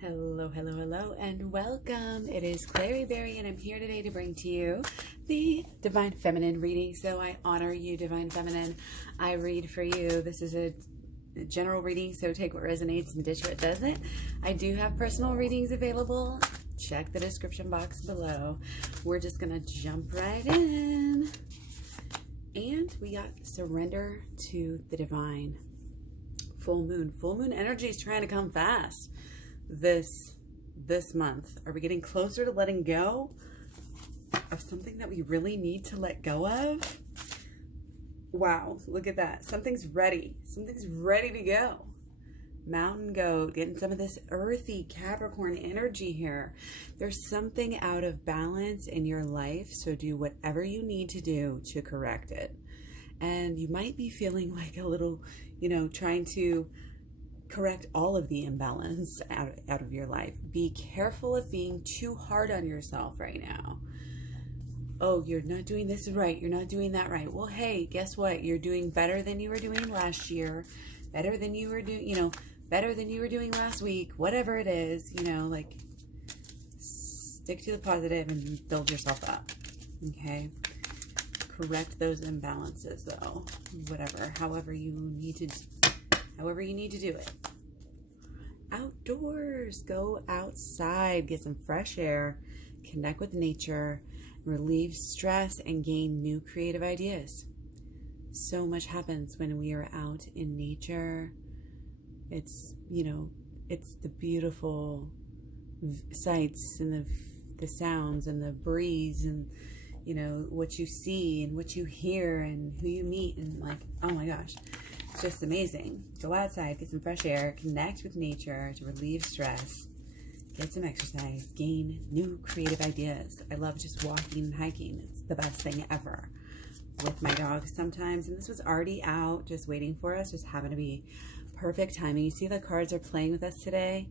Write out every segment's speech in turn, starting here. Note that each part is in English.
Hello, hello, hello, and welcome. It is Klaireeberry, and I'm here today to bring to you the Divine Feminine reading. So I honor you, Divine Feminine. I read for you. This is a general reading, so take what resonates and ditch what doesn't. I do have personal readings available. Check the description box below. We're just going to jump right in. And we got surrender to the divine. Full moon. Full moon energy is trying to come fast. This month, are we getting closer to letting go of something that we really need to let go of? Wow, look at that. Something's ready to go. Mountain goat, getting some of this earthy Capricorn energy here. There's something out of balance in your life, so do whatever you need to do to correct it. And you might be feeling like a little, trying to correct all of the imbalance out of your life. Be careful of being too hard on yourself right now. Oh, you're not doing this right. You're not doing that right. Well, hey, guess what? You're doing better than you were doing last year. Better than you were doing, better than you were doing last week. Whatever it is, stick to the positive and build yourself up. Okay? Correct those imbalances though. However you need to do it. Outdoors, go outside, get some fresh air, connect with nature, relieve stress, and gain new creative ideas. So much happens when we are out in nature. It's, it's the beautiful sights and the sounds and the breeze and, what you see and what you hear and who you meet and oh my gosh. Just amazing. Go outside, get some fresh air, connect with nature to relieve stress, get some exercise, gain new creative ideas. I love just walking and hiking. It's the best thing ever. With my dogs sometimes, and this was already out, just waiting for us, just happened to be perfect timing. You see the cards are playing with us today?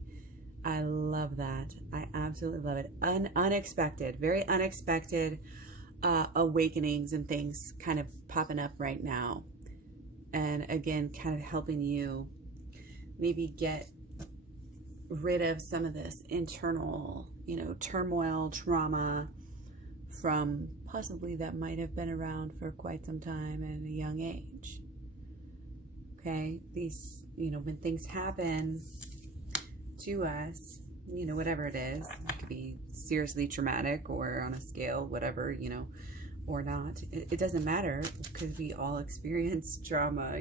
I love that. I absolutely love it. Unexpected, very unexpected awakenings and things kind of popping up right now. And again, kind of helping you maybe get rid of some of this internal, turmoil, trauma from possibly that might have been around for quite some time at a young age. Okay, these, when things happen to us, whatever it is, it could be seriously traumatic or on a scale, whatever, or not. It doesn't matter because we all experience trauma.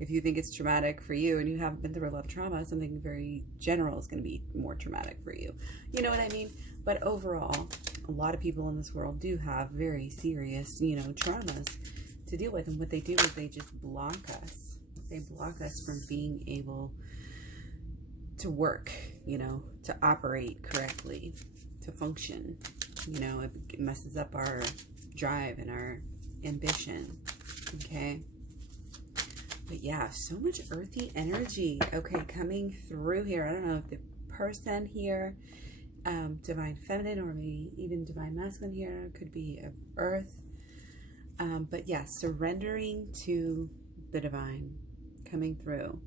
If you think it's traumatic for you and you haven't been through a lot of trauma, something very general is going to be more traumatic for you. You know what I mean? But overall, a lot of people in this world do have very serious, traumas to deal with. And what they do is they just block us. They block us from being able to work, to operate correctly, to function. It messes up our drive and our ambition. Okay. But yeah, so much earthy energy. Okay, coming through here. I don't know if the person here, divine feminine or maybe even divine masculine here, could be of earth. But yeah, surrendering to the divine coming through.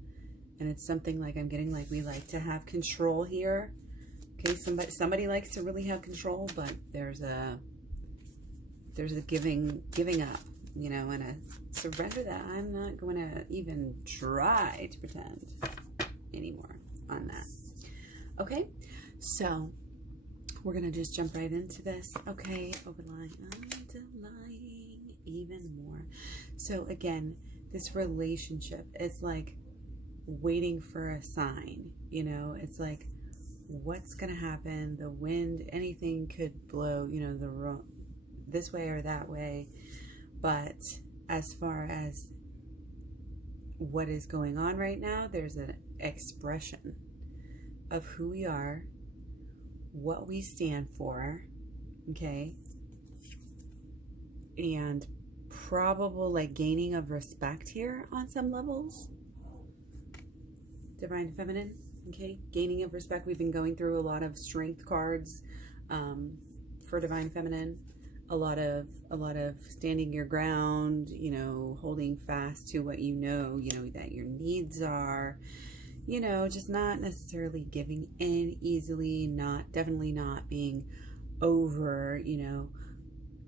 And it's something like I'm getting we like to have control here. Okay, somebody likes to really have control, but there's a giving up, and a surrender that I'm not going to even try to pretend anymore on that. Okay, so we're going to just jump right into this. Okay, overlying, underlying even more. So again, this relationship is like waiting for a sign, it's like, what's going to happen? The wind, anything could blow, this way or that way. But as far as what is going on right now, there's an expression of who we are, what we stand for, okay? And probable gaining of respect here on some levels. Divine feminine. Okay, gaining of respect. We've been going through a lot of strength cards for divine feminine. A lot of standing your ground. Holding fast to what that your needs are. you know, just not necessarily giving in easily, definitely not being over, you know,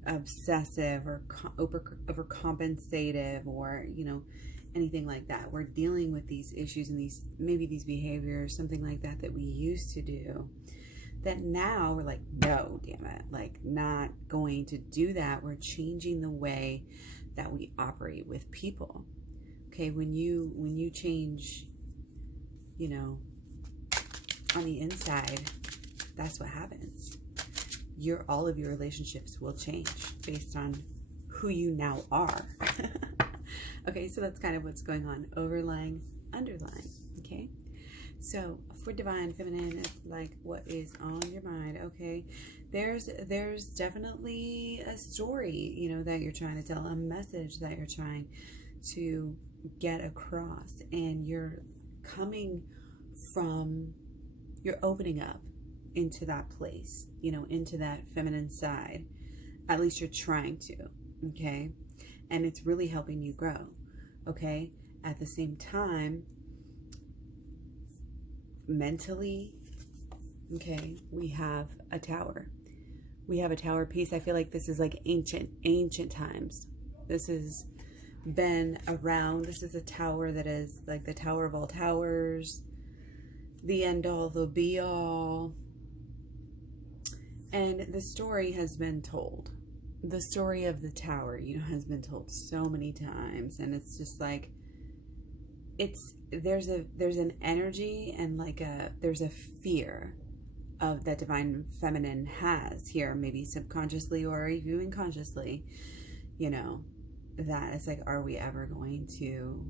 obsessive or overcompensative or, you know, anything like that. We're dealing with these issues and maybe these behaviors, something like that we used to do, that now we're like, no, damn it, like, not going to do that. We're changing the way that we operate with people. Okay, when you change, you know, on the inside, that's what happens. All of your relationships will change based on who you now are. Okay, so that's kind of what's going on, overlying, underlying. Okay, so for divine feminine, it's like, what is on your mind? Okay, there's definitely a story, you know, that you're trying to tell, a message that you're trying to get across, and you're opening up into that place, you know, into that feminine side. At least you're trying to, okay? And it's really helping you grow, okay? At the same time, mentally, okay, we have a tower. We have a tower piece. I feel like this is like ancient times. This has been around. This is a tower that is like the tower of all towers, the end all, the be all. And the story has been told. The story of the tower, you know, has been told so many times, and it's just like, there's an energy and like there's a fear of that divine feminine has here, maybe subconsciously or even consciously, you know, that it's like, are we ever going to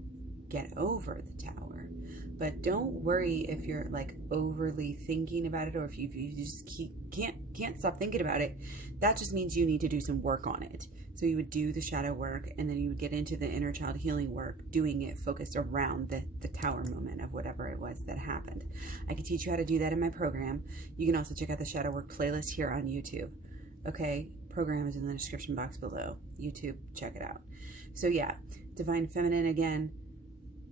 get over the tower? But don't worry if you're like overly thinking about it, or if you just can't stop thinking about it. That just means you need to do some work on it. So you would do the shadow work, and then you would get into the inner child healing work, doing it focused around the tower moment of whatever it was that happened. I can teach you how to do that in my program. You can also check out the shadow work playlist here on YouTube. Okay, program is in the description box below. YouTube, check it out. So yeah, divine feminine again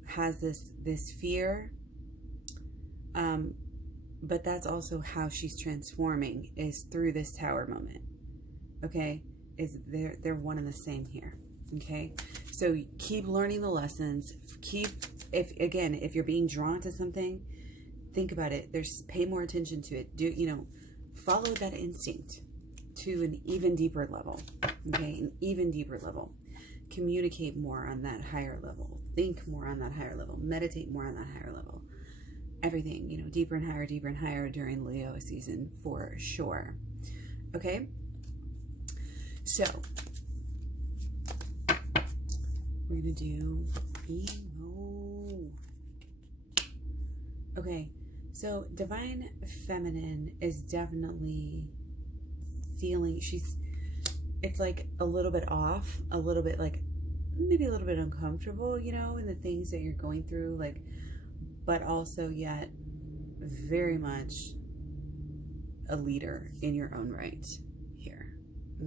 has this fear, but that's also how she's transforming, is through this tower moment. Okay, is they're one and the same here. Okay, so keep learning the lessons. If you're being drawn to something, think about it. Pay more attention to it. Follow that instinct to an even deeper level. Okay, an even deeper level. Communicate more on that higher level. Think more on that higher level. Meditate more on that higher level. Everything, deeper and higher during Leo season for sure. Okay? So, we're going to do emo. Okay, so divine feminine is definitely feeling, it's like a little bit off, a little bit like, maybe a little bit uncomfortable, in the things that you're going through, like, but also yet very much a leader in your own right here.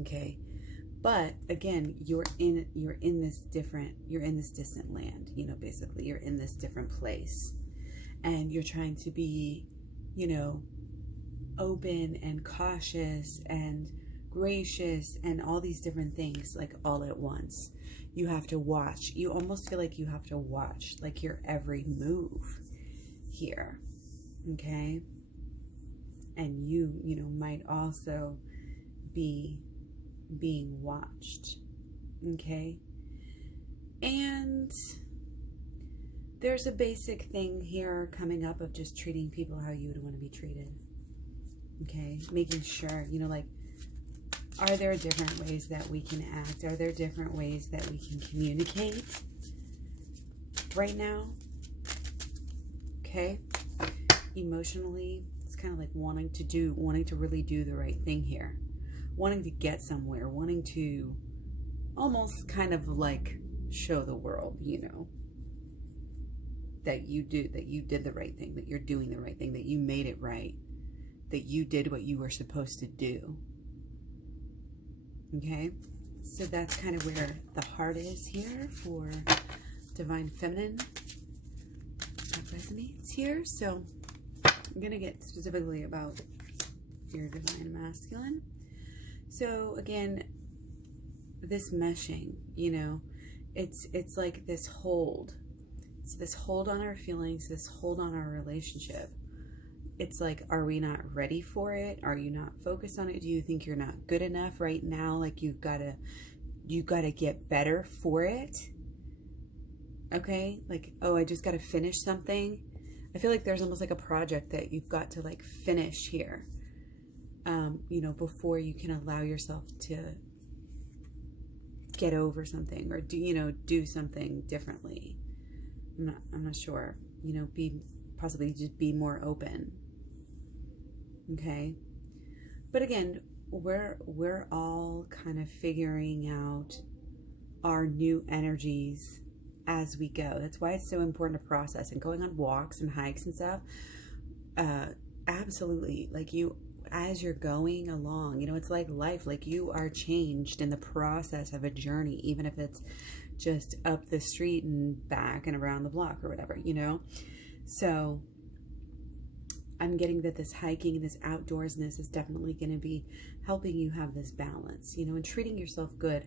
Okay. But again, you're in this distant land, basically you're in this different place, and you're trying to be, open and cautious and gracious and all these different things, like all at once. You have to watch. You almost feel like you have to watch, like, your every move here. Okay. And you might also be being watched. Okay. And there's a basic thing here coming up of just treating people how you would want to be treated. Okay. Making sure, like, are there different ways that we can act? Are there different ways that we can communicate right now? Okay. Emotionally, it's kind of like wanting to really do the right thing here. Wanting to get somewhere. Wanting to almost kind of like show the world, that you did the right thing, that you're doing the right thing, that you made it right, that you did what you were supposed to do. Okay, so that's kind of where the heart is here for divine feminine. that resonates here. So I'm going to get specifically about your divine masculine. So again, this meshing, you know, it's like this hold. It's this hold on our feelings, this hold on our relationship. It's like, are we not ready for it? Are you not focused on it? Do you think you're not good enough right now? Like you gotta get better for it. Okay? Like, oh, I just gotta finish something. I feel like there's almost like a project that you've got to like finish here. You know, before you can allow yourself to get over something or do something differently. I'm not sure. You know, possibly just be more open. Okay? But again, we're all kind of figuring out our new energies as we go. That's why it's so important to process, and going on walks and hikes and stuff. Absolutely. Like as you're going along, you know, it's like life, like you are changed in the process of a journey, even if it's just up the street and back and around the block or whatever, you know? So I'm getting that this hiking, this outdoorsness is definitely going to be helping you have this balance, you know, and treating yourself good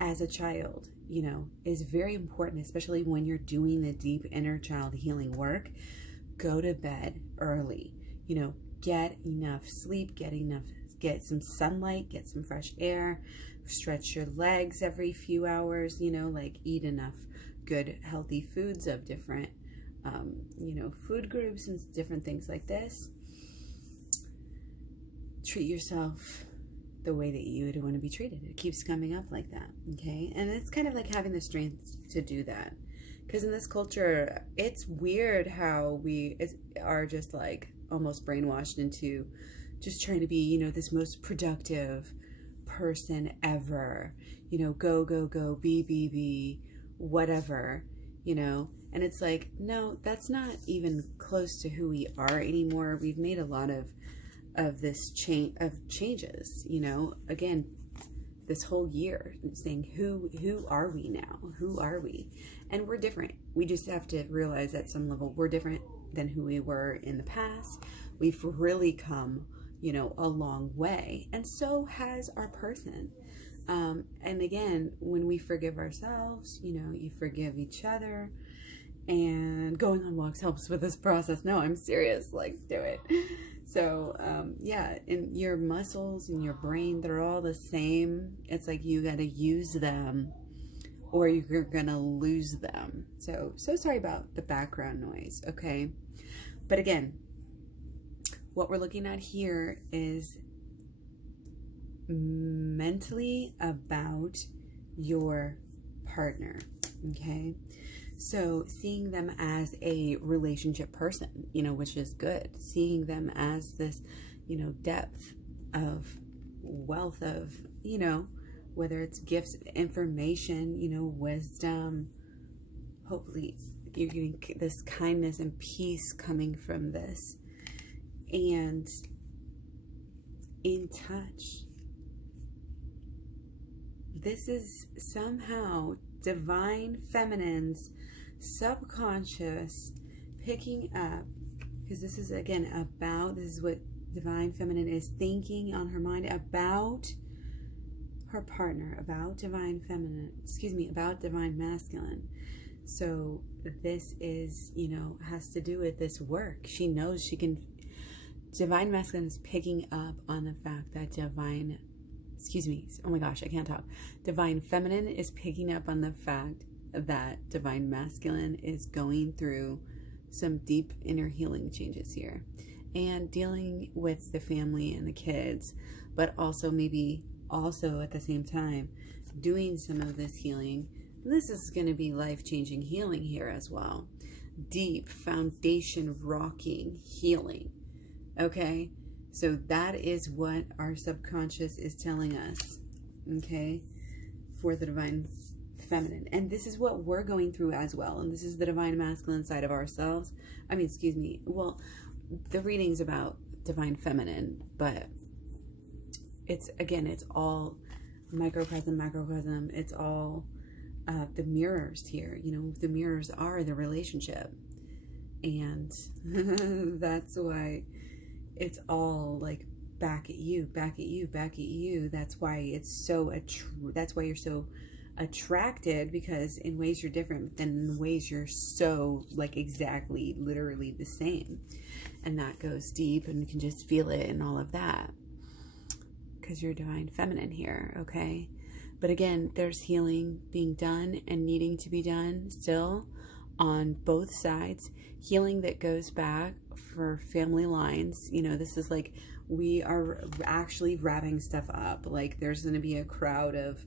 as a child, you know, is very important, especially when you're doing the deep inner child healing work. Go to bed early, you know, get enough sleep, get some sunlight, get some fresh air, stretch your legs every few hours, you know, like eat enough good healthy foods of different you know, food groups and different things like this. Treat yourself the way that you would want to be treated. It keeps coming up like that, okay? And it's kind of like having the strength to do that, because in this culture, it's weird how we are just like almost brainwashed into just trying to be, you know, this most productive person ever, you know, go, be, whatever, you know. And it's like, no, that's not even close to who we are anymore. We've made a lot of this changes, you know. Again, this whole year saying who are we now? Who are we? And we're different. We just have to realize at some level we're different than who we were in the past. We've really come, you know, a long way, and so has our person. And again, when we forgive ourselves, you know, you forgive each other. And going on walks helps with this process. No, I'm serious. Like, do it. So, yeah, and your muscles and your brain, they're all the same. It's like you got to use them or you're going to lose them. So sorry about the background noise, okay? But again, what we're looking at here is mentally about your partner, okay? So seeing them as a relationship person, you know, which is good. Seeing them as this, you know, depth of wealth of, you know, whether it's gifts, information, you know, wisdom. Hopefully you're getting this kindness and peace coming from this. And in touch. This is somehow divine feminine's subconscious picking up, because this is again about, this is what divine feminine is thinking on her mind about her partner, about divine feminine, about divine masculine. So this is, you know, has to do with this work. She knows she can, divine masculine is picking up on the fact that divine feminine is picking up on the fact that divine masculine is going through some deep inner healing changes here and dealing with the family and the kids, but also maybe at the same time doing some of this healing. This is going to be life-changing healing here as well. Deep foundation rocking healing. Okay? So that is what our subconscious is telling us. Okay? For the divine feminine. And this is what we're going through as well. And this is the divine masculine side of ourselves. Well, the reading's about divine feminine, but it's all microcosm, macrocosm. It's all the mirrors here. You know, the mirrors are the relationship. And that's why it's all like back at you, back at you, back at you. That's why it's so that's why you're so attracted, because in ways you're different, but then in ways you're so like exactly literally the same. And that goes deep, and you can just feel it and all of that, because you're divine feminine here. Okay, but again, there's healing being done and needing to be done still on both sides. Healing that goes back for family lines. You know, this is like, we are actually wrapping stuff up. Like there's going to be a crowd of,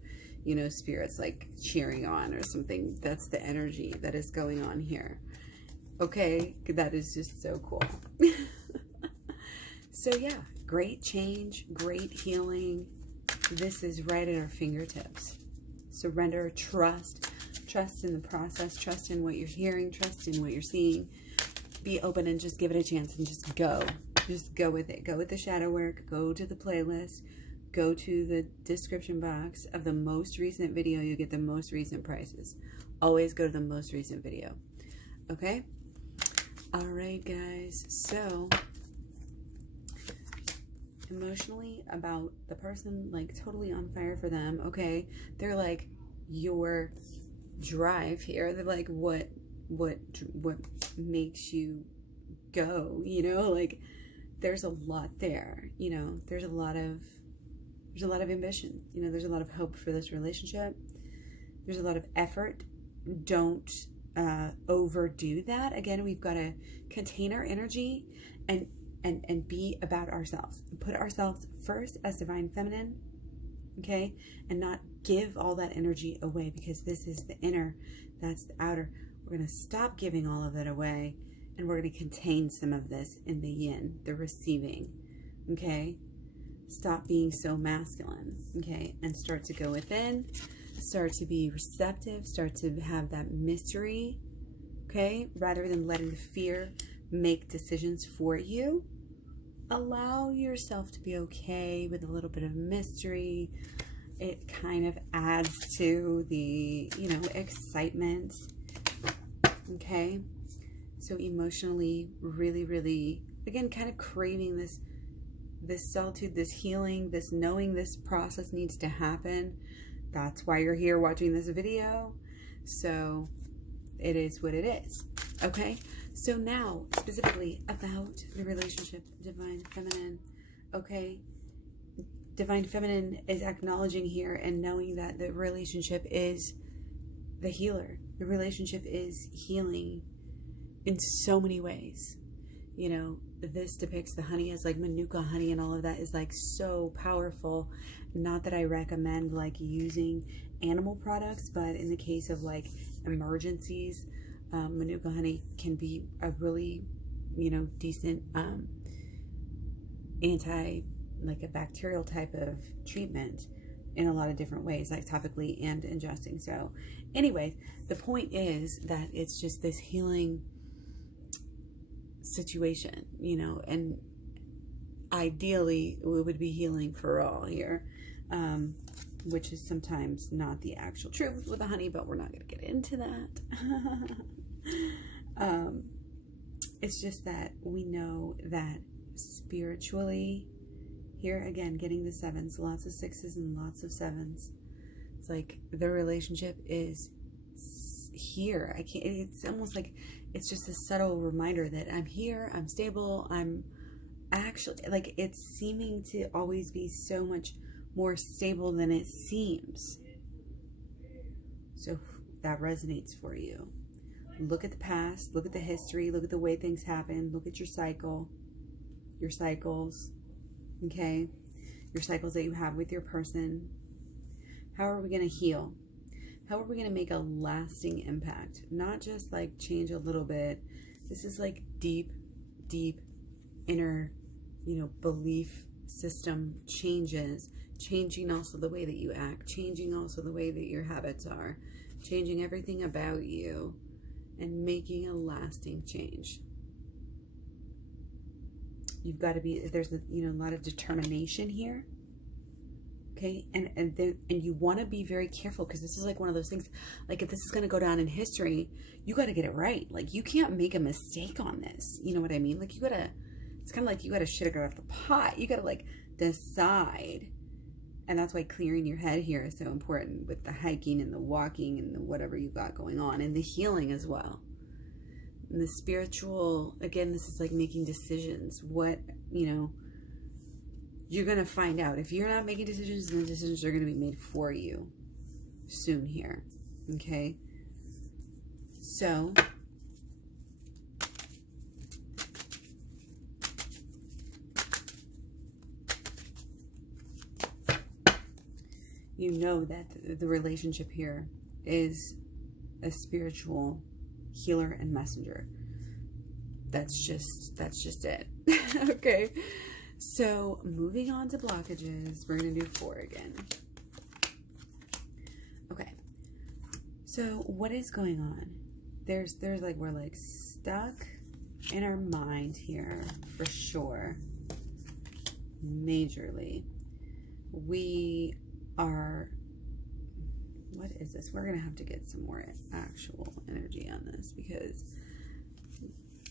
you know, spirits like cheering on or something. That's the energy that is going on here. Okay, that is just so cool. So yeah, great change, great healing. This is right at our fingertips. Surrender, trust in the process, trust in what you're hearing, trust in what you're seeing. Be open and just give it a chance and just go. Just go with it. Go with the shadow work. Go to the playlist. Go to the description box of the most recent video. You get the most recent prices. Always go to the most recent video. Okay? All right, guys. So, emotionally about the person, like totally on fire for them. Okay? They're like your drive here. They're like what makes you go, you know? Like there's a lot there, you know. There's a lot of ambition, you know. There's a lot of hope for this relationship. There's a lot of effort. Don't overdo that. Again, we've got to contain our energy and be about ourselves. Put ourselves first as divine feminine, okay? And not give all that energy away, because this is the inner, that's the outer. We're going to stop giving all of it away, and we're going to contain some of this in the yin, the receiving, okay? Stop being so masculine, okay? And start to go within, start to be receptive, start to have that mystery, okay? Rather than letting the fear make decisions for you, allow yourself to be okay with a little bit of mystery. It kind of adds to the, you know, excitement, okay? So emotionally, really, really, again, kind of craving this solitude, this healing, this knowing this process needs to happen. That's why you're here watching this video. So it is what it is. Okay? So now, specifically about the relationship, divine feminine. Okay? Divine feminine is acknowledging here and knowing that the relationship is the healer. The relationship is healing in so many ways. You know, this depicts the honey as like Manuka honey, and all of that is like so powerful. Not that I recommend like using animal products, but in the case of like emergencies, Manuka honey can be a really, you know, decent like a bacterial type of treatment in a lot of different ways, like topically and ingesting. So anyways, the point is that it's just this healing situation, you know, and ideally it would be healing for all here, which is sometimes not the actual truth with the honey, but we're not going to get into that. It's just that we know that spiritually, here again, getting the sevens, lots of sixes and lots of sevens. It's like the relationship is here. It's almost like it's just a subtle reminder that I'm here, I'm stable, I'm actually, like, it's seeming to always be so much more stable than it seems. So that resonates for you. Look at the past, look at the history, look at the way things happen, look at your cycle, your cycles, okay? Your cycles that you have with your person. How are we going to heal? How are we going to make a lasting impact? Not just like change a little bit. This is like deep, deep inner, you know, belief system changes. Changing also the way that you act. Changing also the way that your habits are. Changing everything about you. And making a lasting change. You've got to be, there's a, you know, a lot of determination here. Okay, and you want to be very careful, because this is like one of those things, like if this is going to go down in history, you got to get it right. Like you can't make a mistake on this. You know what I mean? Like you got to, it's kind of like you got to shit it off the pot. You got to like decide. And that's why clearing your head here is so important, with the hiking and the walking and the whatever you got going on, and the healing as well. And the spiritual, again, this is like making decisions. What, you know, you're going to find out. If you're not making decisions, then the decisions are going to be made for you soon here. Okay? So, you know that the relationship here is a spiritual healer and messenger. That's just it. Okay. So moving on to blockages, we're going to do 4 again. Okay. So what is going on? There's like, we're like stuck in our mind here for sure. Majorly. We are, what is this? We're going to have to get some more actual energy on this, because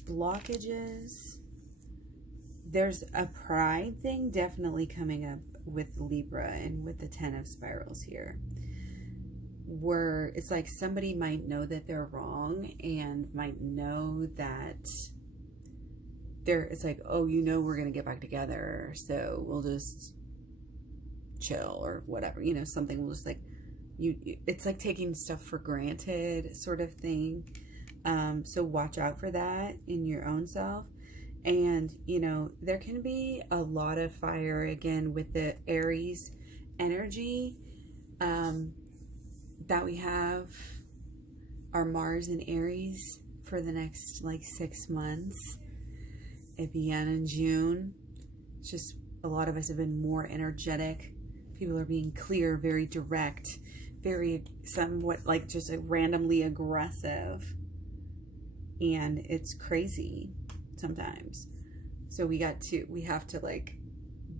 blockages, there's a pride thing definitely coming up with Libra and with the 10 of spirals here, where it's like somebody might know that they're wrong and might know that it's like, oh, you know, we're going to get back together, so we'll just chill or whatever, you know, something will just like, it's like taking stuff for granted sort of thing. So watch out for that in your own self. And, you know, there can be a lot of fire again with the Aries energy that we have, our Mars in Aries for the next like 6 months. It began in June. It's just a lot of us have been more energetic. People are being clear, very direct, very somewhat like just like randomly aggressive. And it's crazy sometimes. So we have to like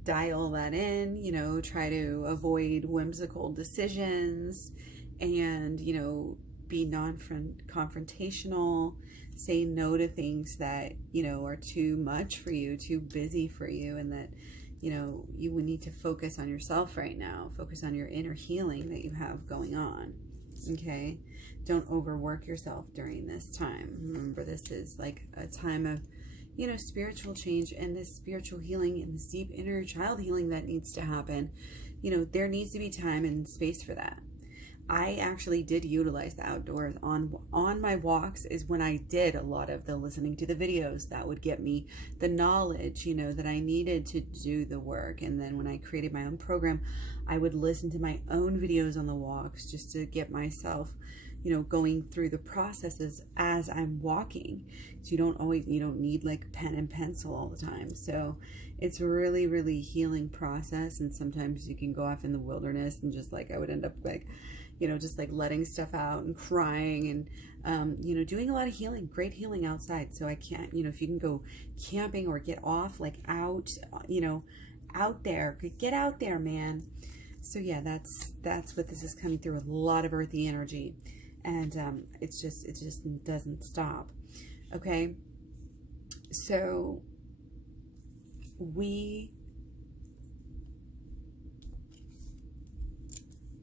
dial that in, you know, try to avoid whimsical decisions and, you know, be non-confrontational, say no to things that, you know, are too much for you, too busy for you, and that, you know, you would need to focus on yourself right now, focus on your inner healing that you have going on. Okay? Don't overwork yourself during this time. Remember, this is like a time of, you know, spiritual change and this spiritual healing and this deep inner child healing that needs to happen. You know, there needs to be time and space for that. I actually did utilize the outdoors on my walks, is when I did a lot of the listening to the videos that would get me the knowledge, you know, that I needed to do the work. And then when I created my own program, I would listen to my own videos on the walks just to get myself, you know, going through the processes as I'm walking. So you don't need like pen and pencil all the time. So it's a really, really healing process. And sometimes you can go off in the wilderness and just like, I would end up like, you know, just like letting stuff out and crying and, you know, doing a lot of healing, great healing outside. So I can't, you know, if you can go camping or get off like out, you know, out there, get out there, man. So yeah, that's what this is coming through, with a lot of earthy energy. And it just doesn't stop. Okay. So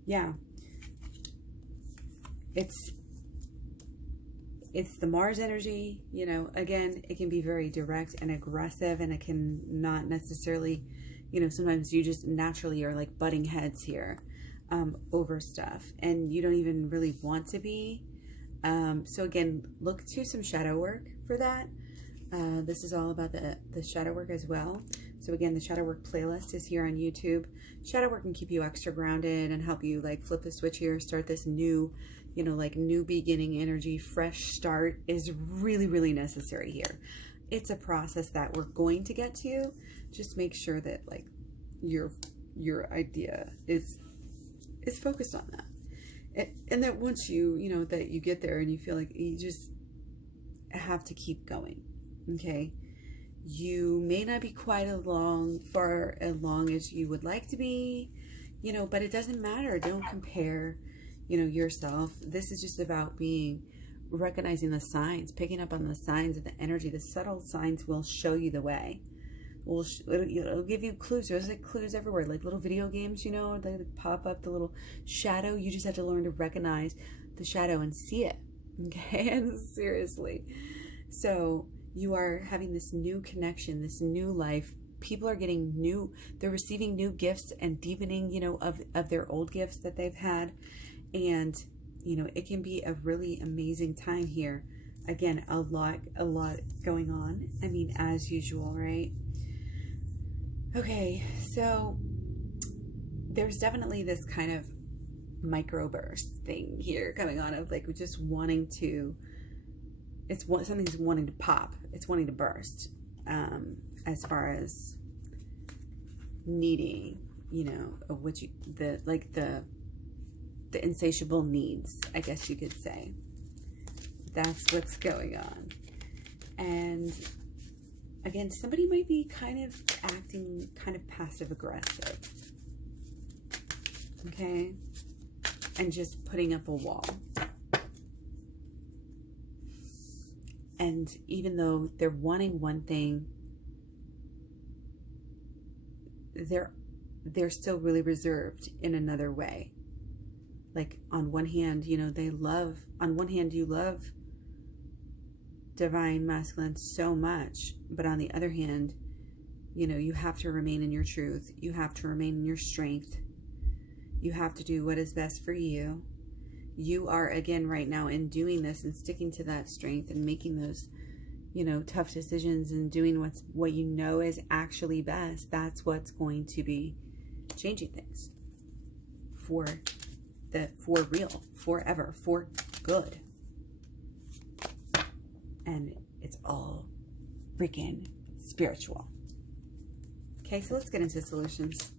yeah, it's the Mars energy, you know, again, it can be very direct and aggressive, and it can not necessarily, you know, sometimes you just naturally are like butting heads here over stuff, and you don't even really want to be. So again, look to some shadow work for that. This is all about the shadow work as well. So again, the shadow work playlist is here on YouTube. Shadow work can keep you extra grounded and help you like flip the switch here, start this new, you know, like new beginning energy. Fresh start is really, really necessary here. It's a process that we're going to get to. Just make sure that like your idea is focused on that. And that once you know, that you get there and you feel like you just have to keep going. Okay. You may not be quite far along as you would like to be. you know, but it doesn't matter. Don't compare, you know, yourself. This is just about recognizing the signs, picking up on the signs of the energy. The subtle signs will show you the way. It'll give you clues. There's like clues everywhere, like little video games, you know, they pop up the little shadow. You just have to learn to recognize the shadow and see it. Okay, and seriously. So you are having this new connection, this new life. People are getting they're receiving new gifts and deepening, you know, of their old gifts that they've had. And, you know, it can be a really amazing time here. Again, a lot going on. I mean, as usual, right? Okay, so there's definitely this kind of microburst thing here coming on of like just wanting to, something's wanting to pop. It's wanting to burst, as far as needing, you know, of which the insatiable needs, I guess you could say. That's what's going on. And again, somebody might be kind of acting kind of passive aggressive. Okay? And just putting up a wall. And even though they're wanting one thing, they're still really reserved in another way. Like on one hand, you know, on one hand you love divine masculine so much, but on the other hand, you know, you have to remain in your truth. You have to remain in your strength. You have to do what is best for you. You are, again, right now in doing this and sticking to that strength and making those, you know, tough decisions and doing what you know is actually best. That's what's going to be changing things for real, forever, for good. And it's all freaking spiritual. Okay, so let's get into solutions.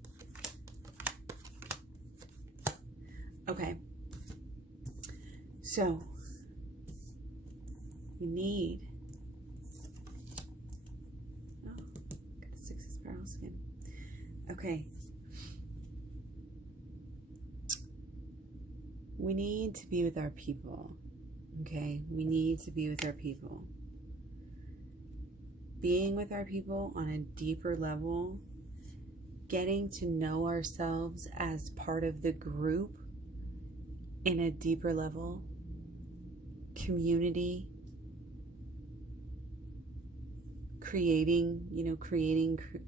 Okay. So, we need... Oh, got a 6 of spiral skin. Okay. We need to be with our people. Okay, we need to be with our people. Being with our people on a deeper level, getting to know ourselves as part of the group in a deeper level, community, creating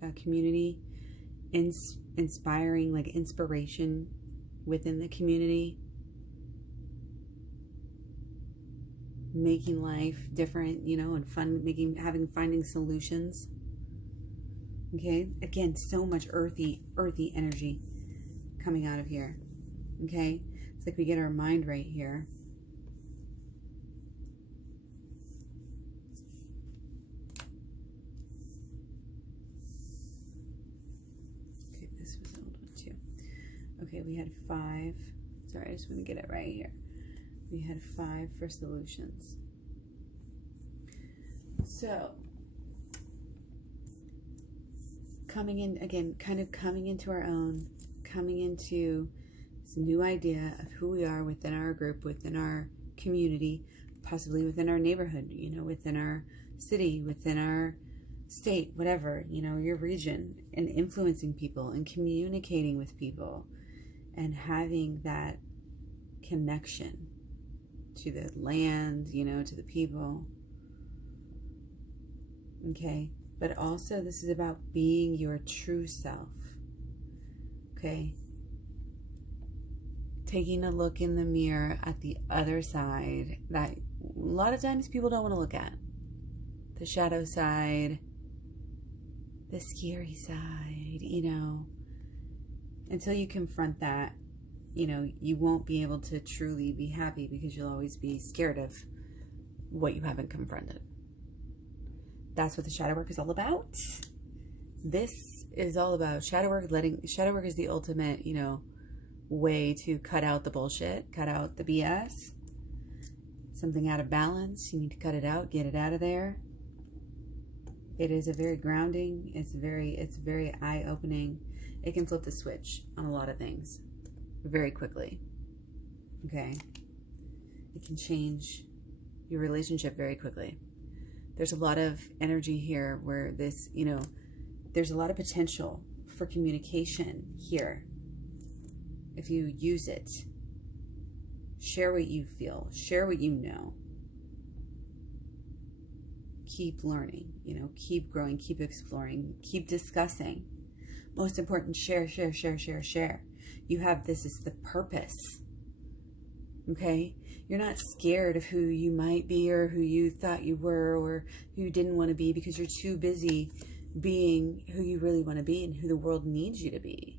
a community, inspiring, like inspiration within the community, making life different, you know, and fun, finding solutions. Okay, again, so much earthy energy coming out of here. Okay, it's like we get our mind right here. Okay, this was an old one too. Okay, we had 5. Sorry, I just want to get it right here. We had 5 for solutions. So, coming in, again, kind of coming into our own, coming into this new idea of who we are within our group, within our community, possibly within our neighborhood, you know, within our city, within our state, whatever, you know, your region, and influencing people and communicating with people and having that connection to the land, you know, to the people. Okay, but also this is about being your true self. Okay, taking a look in the mirror at the other side that a lot of times people don't want to look at. The shadow side, the scary side, you know. Until you confront that, you know, you won't be able to truly be happy because you'll always be scared of what you haven't confronted. That's what the shadow work is all about. This is all about shadow work. Shadow work is the ultimate, you know, way to cut out the bullshit, cut out the BS. Something out of balance, you need to cut it out, get it out of there. It is a very grounding. It's very eye-opening. It can flip the switch on a lot of things very quickly. Okay? It can change your relationship very quickly. There's a lot of energy here where this, there's a lot of potential for communication here. If you use it, share what you feel, share what you know. Keep learning, keep growing, keep exploring, keep discussing. Most important, share. You have, this is the purpose. Okay? You're not scared of who you might be or who you thought you were or who you didn't want to be because you're too busy being who you really want to be and who the world needs you to be.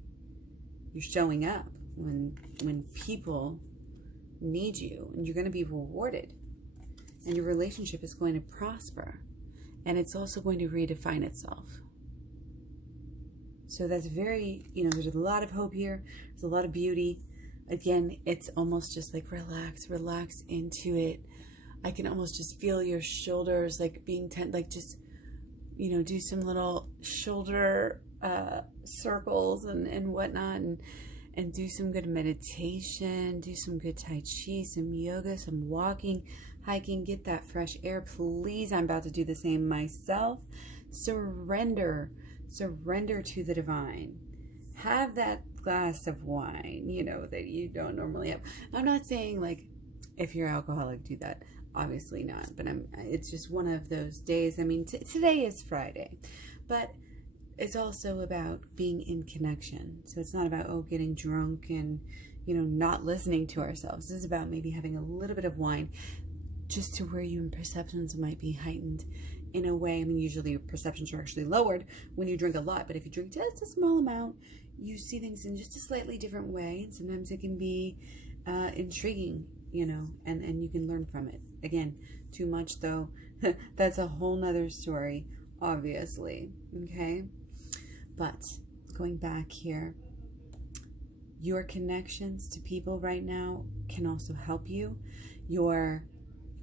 You're showing up when people need you, and you're going to be rewarded, and your relationship is going to prosper, and it's also going to redefine itself. So that's very, there's a lot of hope here. There's a lot of beauty. Again, it's almost just like relax into it. I can almost just feel your shoulders like being tense, like just, do some little shoulder circles and whatnot, and do some good meditation, do some good Tai Chi, some yoga, some walking, hiking, get that fresh air. Please, I'm about to do the same myself. Surrender to the divine. Have that glass of wine, that you don't normally have. I'm not saying like if you're alcoholic, do that. Obviously not. But it's just one of those days. I mean, today is Friday, but it's also about being in connection. So it's not about, getting drunk and, not listening to ourselves. This is about maybe having a little bit of wine just to where your perceptions might be heightened in a way. I mean, usually your perceptions are actually lowered when you drink a lot, but if you drink just a small amount, you see things in just a slightly different way. And sometimes it can be intriguing, and you can learn from it. Again, too much though, that's a whole nother story, obviously. Okay. But going back here, your connections to people right now can also help you.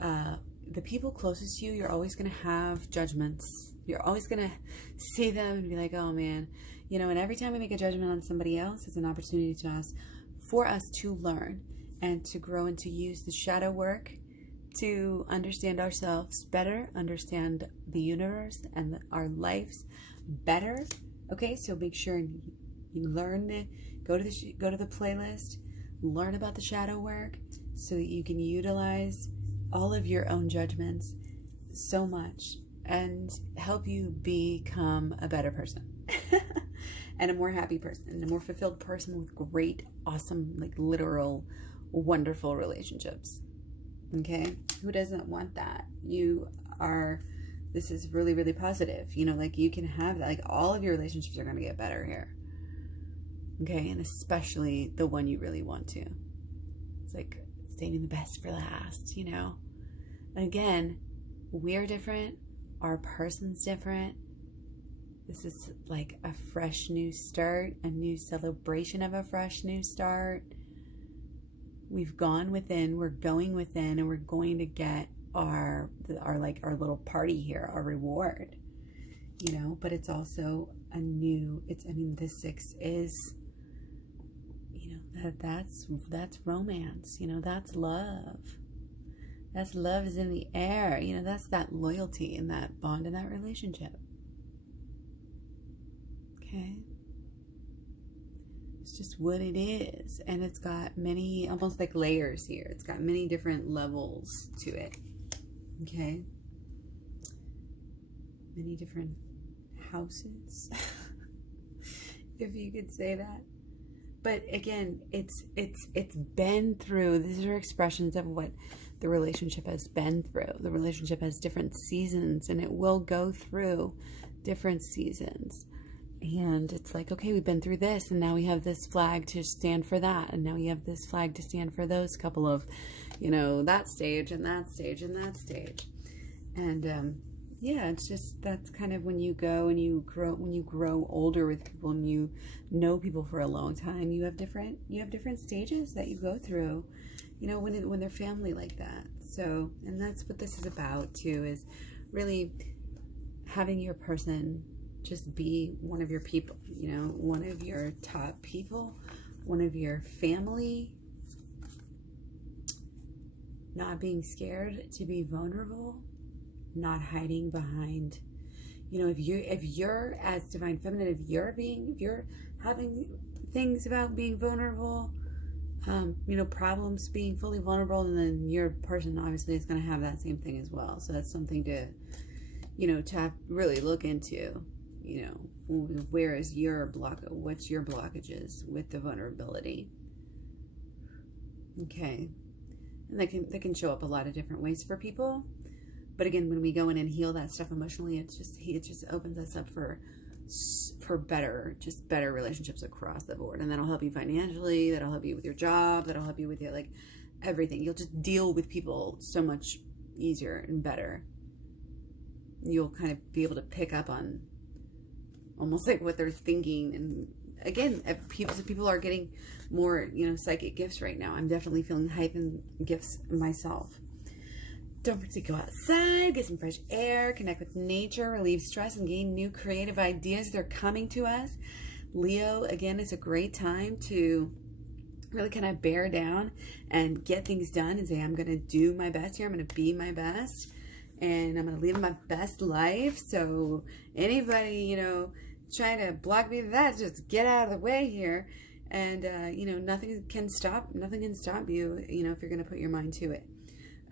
The people closest to you, you're always going to have judgments. You're always going to see them and be like, oh man, and every time we make a judgment on somebody else, it's an opportunity for us to learn and to grow and to use the shadow work to understand ourselves better, understand the universe and our lives better. Okay, so make sure you learn go to the playlist, learn about the shadow work so that you can utilize all of your own judgments so much and help you become a better person and a more happy person and a more fulfilled person with great, awesome, like literal, wonderful relationships. Okay, who doesn't want that? This is really, really positive. Like you can have that, like all of your relationships are going to get better here. Okay, and especially the one you really want to. It's like saving the best for last, And again, we're different. Our person's different. This is like a fresh new start, a new celebration of a fresh new start. We've gone within, we're going within, and we're going to get our little party here, our reward, but it's also the 6 is, that's romance, that's love. That's love is in the air, that's that loyalty and that bond in that relationship. Okay. It's just what it is. And it's got many, almost like layers here. It's got many different levels to it. Okay. Many different houses, if you could say that. But again, it's been through, these are expressions of what the relationship has been through. The relationship has different seasons, and it will go through different seasons. And it's like, okay, we've been through this, and now we have this flag to stand for that, and now we have this flag to stand for those couple of, that stage and that stage and that stage. And yeah, it's just, that's kind of when you go and you grow older with people and you know people for a long time, you have different stages that you go through, when they're family like that. So, and that's what this is about too, is really having your person just be one of your people, one of your top people, one of your family. Not being scared to be vulnerable, not hiding behind, if you're as divine feminine, if you're having things about being vulnerable, problems being fully vulnerable, and then your person obviously is going to have that same thing as well. So that's something to, to really look into, where is your what's your blockages with the vulnerability. Okay. And that can show up a lot of different ways for people. But again, when we go in and heal that stuff emotionally, it just opens us up for better relationships across the board. And that'll help you financially, that'll help you with your job, that'll help you with your everything. You'll just deal with people so much easier and better. You'll kind of be able to pick up on almost like what they're thinking. And again, people are getting more, psychic gifts right now. I'm definitely feeling hype and gifts myself. Don't forget to go outside, get some fresh air, connect with nature, relieve stress, and gain new creative ideas. They're coming to us. Leo, again, it's a great time to really kind of bear down and get things done and say, I'm going to do my best here. I'm going to be my best, and I'm going to live my best life. So anybody, trying to block me, that just get out of the way here. And, nothing can stop you, if you're going to put your mind to it.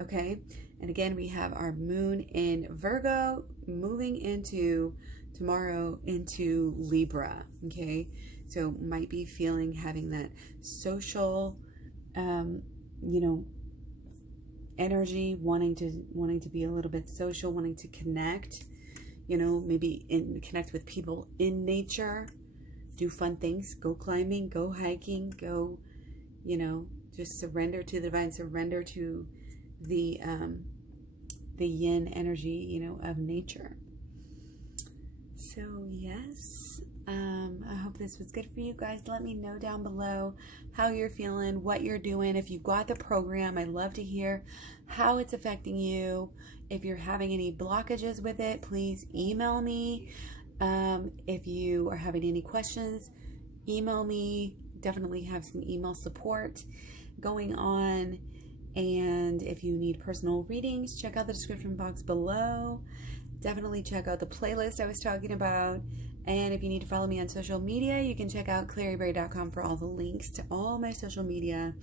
Okay. And again, we have our moon in Virgo moving into tomorrow into Libra. Okay. So might be having that social, energy, wanting to be a little bit social, wanting to connect, maybe connect with people in nature, do fun things, go climbing, go hiking, go, just surrender to the divine, surrender to the yin energy, of nature. So yes, I hope this was good for you guys. Let me know down below how you're feeling, what you're doing. If you got the program, I'd love to hear how it's affecting you. If you're having any blockages with it, please email me. If you are having any questions, email me. Definitely have some email support going on. And if you need personal readings, check out the description box below. Definitely check out the playlist I was talking about. And if you need to follow me on social media, you can check out Klaireeberry.com for all the links to all my social media.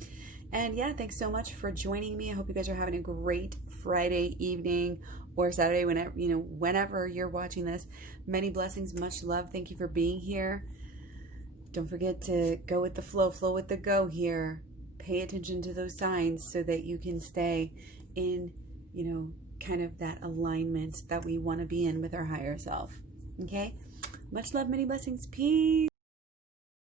And yeah, thanks so much for joining me. I hope you guys are having a great Friday evening or Saturday, whenever you're watching this. Many blessings, much love. Thank you for being here. Don't forget to go with the flow with the go here. Pay attention to those signs so that you can stay in, kind of that alignment that we want to be in with our higher self. Okay? Much love, many blessings. Peace.